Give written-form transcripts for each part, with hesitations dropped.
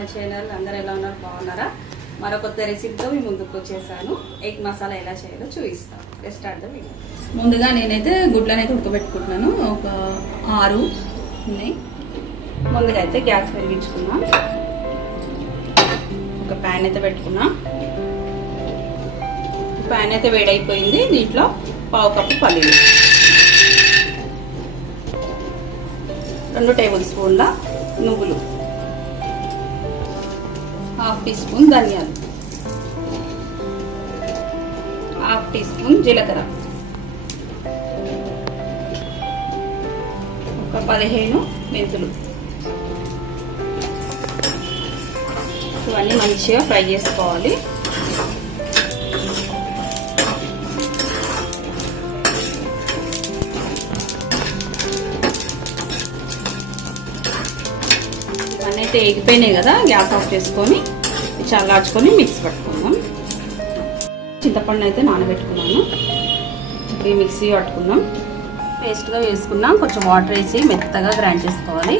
My channel. అందరూ ఎలా ఉన్నారు? బాగున్నారా? మరో కొత్త రెసిపీతో మీ ముందుకు వచ్చేసాను. ఎగ్ మసాలా ఎలా చేయాలో చూపిస్తాను. Let's start the video. ముందుగా నేనైతే గుడ్లను అయితే ఉడకబెట్టుకుంటున్నాను. ఒక 6 ఉన్నాయి. ముందుగా అయితే గ్యాస్ వెలిగించుకున్నా. ఒక ప్యాన్ అయితే పెట్టుకున్నా. ప్యాన్ అయితే వేడైపోయింది. దీంట్లో 1/2 కప్పు పల్లీలు, 2 టేబుల్ స్పూన్ల నువ్వులు, 1/2 టీ స్పూన్ ధనియాలు, 1/2 టీ స్పూన్ జీలకర్ర, ఒక 15 మెంతులు. ఇవన్నీ మంచిగా ఫ్రై చేసుకోవాలి. ఇవన్నీ అయితే ఎగిపోయినాయి కదా, గ్యాస్ ఆఫ్ చేసుకొని చల్లార్చుకొని మిక్స్ పట్టుకుందాం. చింతపండు అయితే నానబెట్టుకున్నాను. ఈ మిక్సీ పట్టుకుందాం. పేస్ట్గా వేసుకున్నాం. కొంచెం వాటర్ వేసి మెత్తగా గ్రైండ్ చేసుకోవాలి.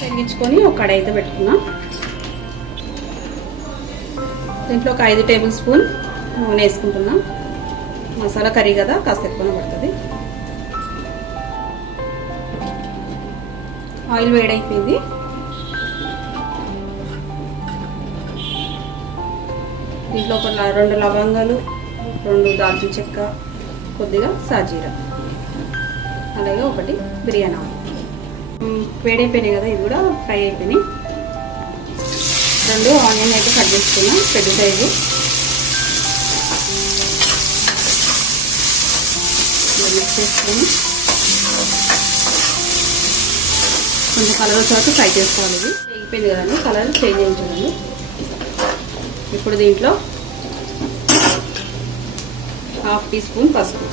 తగ్గించుకొని ఒక కడాయి అయితే పెట్టుకున్నాం. దీంట్లో ఒక 5 టేబుల్ స్పూన్ నూనె వేసుకుంటున్నాం. మసాలా కర్రీ కదా, కాస్త ఎక్కువనే పడుతుంది. ఆయిల్ వేడైపోయింది. దీంట్లో ఒక 2 లవంగాలు, 2 దాల్చిన చెక్క, కొద్దిగా సాజీరా, అలాగే 1 బిర్యానీ ఆకు. వేడైపోయినాయి కదా, ఇది కూడా ఫ్రై అయిపోయినాయి. 2 ఆనియన్ అయితే కట్ చేసుకున్నాం, పెద్ద సైజు. మిక్స్ చేసుకొని కొంచెం కలర్ వచ్చేవరకు ఫ్రై చేసుకోవాలి. ఇది వేగిపోయింది కదండి, కలర్ చేంజ్ అయించండి. ఇప్పుడు దీంట్లో 1/2 టీ స్పూన్ పసుపు,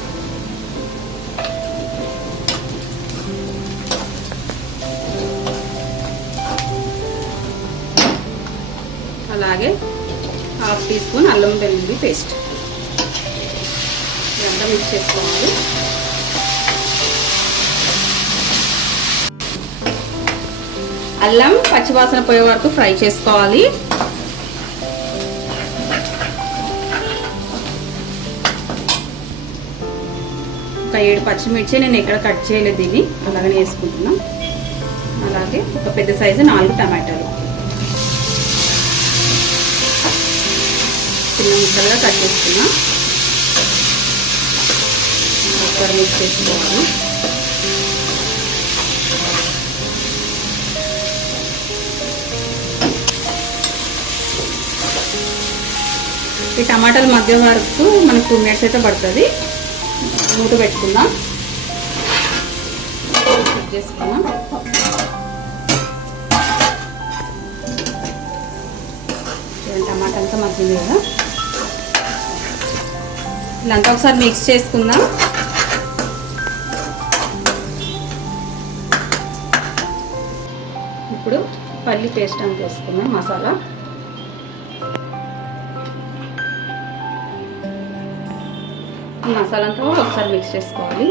అలాగే 1/2 టీ స్పూన్ అల్లం వెల్లుల్లి పేస్ట్. ఇదంతా మిక్స్ చేసుకోవాలి. అల్లం పచ్చివాసన పోయే వరకు ఫ్రై చేసుకోవాలి. ఒక 7 పచ్చిమిర్చి నేను ఎక్కడ కట్ చేయలేదు, దీన్ని అలాగనే వేసుకుంటున్నాం. అలాగే ఒక పెద్ద సైజు 4 టమాటాలు చిన్న ముక్కలుగా కట్ చేసుకున్నా. ఒకసారి మిక్స్ చేసుకోవాలి. ఈ టమాటాల మధ్య వరకు మనకు 2 మినిట్స్ అయితే పడుతుంది. మూత పెట్టుకుందాం. చెక్ చేసుకుందాం. టమాటా అంతా మగ్గింది కదా, ఇలాంతా ఒకసారి మిక్స్ చేసుకుందాం. ఇప్పుడు పల్లి పేస్ట్ అంత వేసుకుందాం. మసాలా మసాలాతో ఒకసారి మిక్స్ చేసుకోవాలి.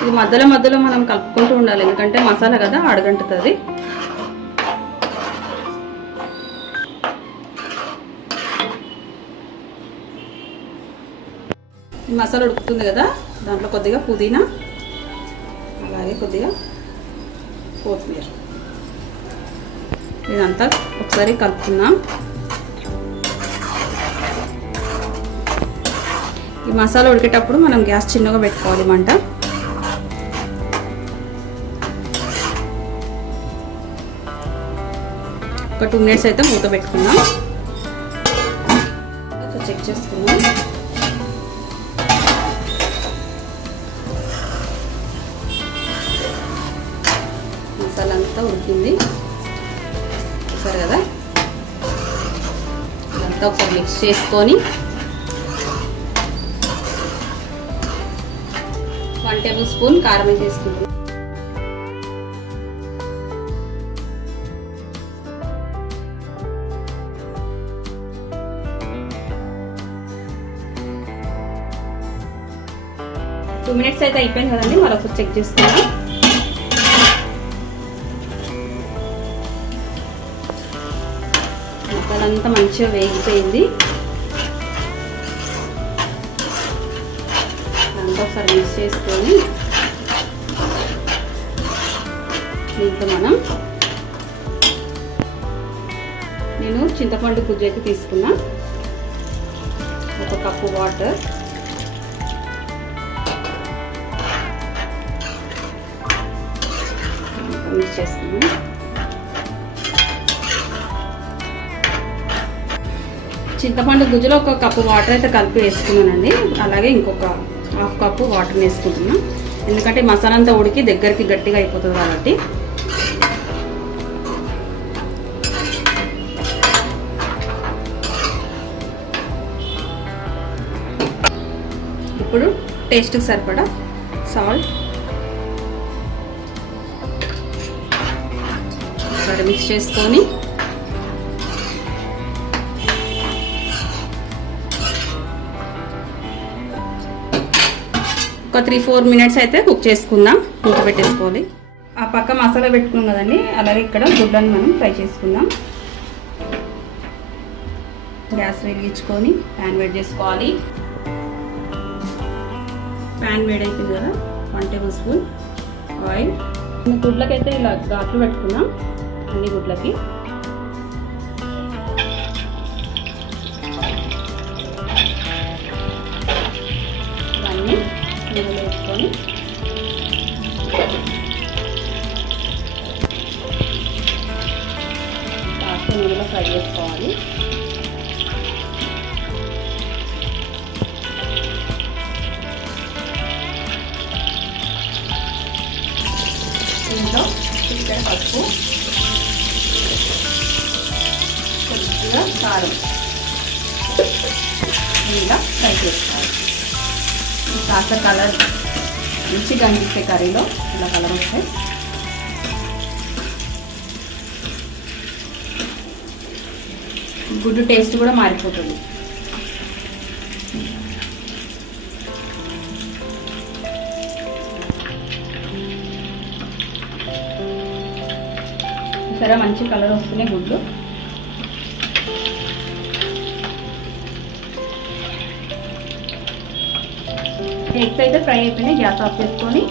ఇది మధ్యలో మధ్యలో మనం కలుపుకుంటూ ఉండాలి, ఎందుకంటే మసాలా కదా అడగంటుతుంది. ఈ మసాలా ఉడుకుతుంది కదా, దాంట్లో కొద్దిగా పుదీనా, అలాగే కొద్దిగా కొత్తిమీర, ఇదంతా ఒకసారి కలుపుకుందాం. ఈ మసాలా ఉడికేటప్పుడు మనం గ్యాస్ చిన్నగా పెట్టుకోవాలి మంట. ఒక 2 మినిట్స్ అయితే మూత పెట్టుకుందాం. చెక్ చేసుకుందాం. మసాలా అంతా ఉడికింది సరే కదా. ఇదంతా ఒకసారి మిక్స్ చేసుకొని 1 టేబుల్ స్పూన్ కారం వేసుకుంటాం. 2 మినిట్స్ అయితే అయిపోయింది కదండి, మరొకసారి చెక్ చేసుకుందాం. మసాలా అంతా మంచిగా వేగిపోయింది. అంతా ఒకసారి మిక్స్ చేసుకొని దీంట్లో నేను చింతపండు గుజ్జు అయితే తీసుకున్నా. 1 కప్పు వాటర్, మిక్స్ చేసుకున్నాం. చింతపండు గుజ్జులో 1 కప్పు వాటర్ అయితే కలిపి వేసుకున్నానండి. అలాగే ఇంకొక 1/2 కప్పు వాటర్ వేసుకుంటున్నాం, ఎందుకంటే మసాలా అంతా ఉడికి దగ్గరికి గట్టిగా అయిపోతుంది కాబట్టి. ఇప్పుడు టేస్ట్కి సరిపడా సాల్ట్, ఒకసారి మిక్స్ చేసుకొని ఒక 3-4 మినిట్స్ అయితే కుక్ చేసుకుందాం. మూత పెట్టేసుకోవాలి. ఆ పక్క మసాలా పెట్టుకున్నాం కదండి, అలాగే ఇక్కడ గుడ్లను మనం ఫ్రై చేసుకుందాం. గ్యాస్ వెలిగించుకొని ప్యాన్ వేడి చేసుకోవాలి. ప్యాన్ వేడైపోయింది కదా, 1 టేబుల్ స్పూన్ ఆయిల్. గుడ్లకైతే ఇలా ఘాట్లు పెట్టుకున్నాం, అన్ని గుడ్లకి. ఇవన్నీ నూనెలో వేసుకొని కాస్త నూనెలో ఫ్రై చేసుకోవాలి. దీంట్లో చికెన్ పసుపు, కొద్దిగా కారం ఇలా ఫ్రై చేసుకోవాలి. కాస్త కలర్ మంచిగా కనిపిస్తే కర్రీలో ఇలా కలర్ వస్తాయి. గుడ్డు టేస్ట్ కూడా మారిపోతుంది. సరే, మంచి కలర్ వస్తున్నాయి గుడ్లు. ఎగ్స్ అయితే ఫ్రై అయిపోయినాయి. గ్యాస్ ఆఫ్ చేసుకొని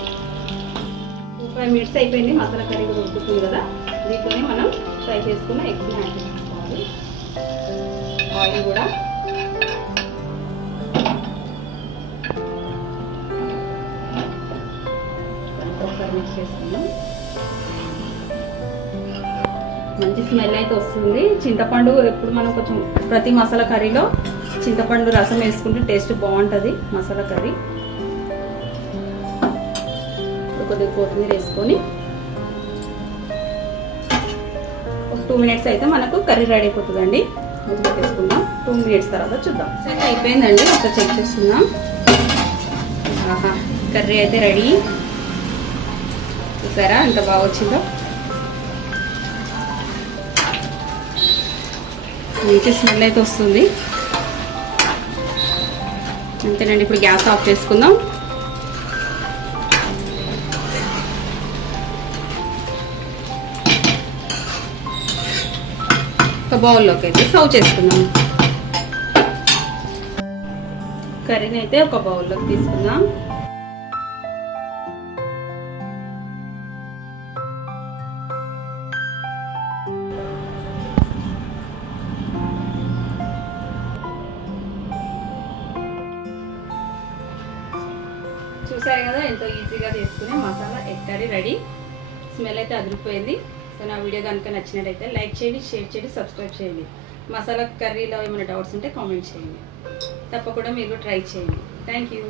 5 మినిట్స్ అయిపోయింది. మసాలా కర్రీ కూడా ఉడుకుతుంది కదా, దీంట్లోనే మనం ఫ్రై చేసుకున్న ఎగ్స్ యాడ్ చేసుకోవాలి. ఆయిల్ కూడా ఒకసారి మిక్స్ చేసుకుందాం. మంచి స్మెల్ అయితే వస్తుంది. చింతపండు ఎప్పుడు మనం కొంచెం ప్రతి మసాలా కర్రీలో చింతపండు రసం వేసుకుంటే టేస్ట్ బాగుంటుంది మసాలా కర్రీ. కొద్దిగా కొత్తిమీర వేసుకొని ఒక 2 మినిట్స్ అయితే మనకు కర్రీ రెడీ అయిపోతుందండి. మూత పెట్టేసుకుందాం. 2 మినిట్స్ తర్వాత చూద్దాం. సెట్ అయిపోయిందండి, ఒకసారి చెక్ చేసుకుందాం. ఆహా, కర్రీ అయితే రెడీ. చూసారా ఎంత బాగా వచ్చిందో. మంచి స్మెల్ అయితే వస్తుంది. అంతేనండి, ఇప్పుడు గ్యాస్ ఆఫ్ చేసుకుందాం. ఒక బౌల్లోకి అయితే సర్వ్ చేసుకుందాం. కర్రీని అయితే ఒక బౌల్లోకి తీసుకుందాం. చూసారు కదా, ఎంతో ఈజీగా చేసుకునే masala egg curry ready. Smell అయితే అదిరిపోయింది. సో నా వీడియో కనుక నచ్చినట్టయితే లైక్ చేయండి, షేర్ చేయండి, సబ్స్క్రైబ్ చేయండి. మసాలా కర్రీలో ఏమైనా డౌట్స్ ఉంటే కామెంట్ చేయండి. తప్పకుండా మీరు ట్రై చేయండి. Thank you.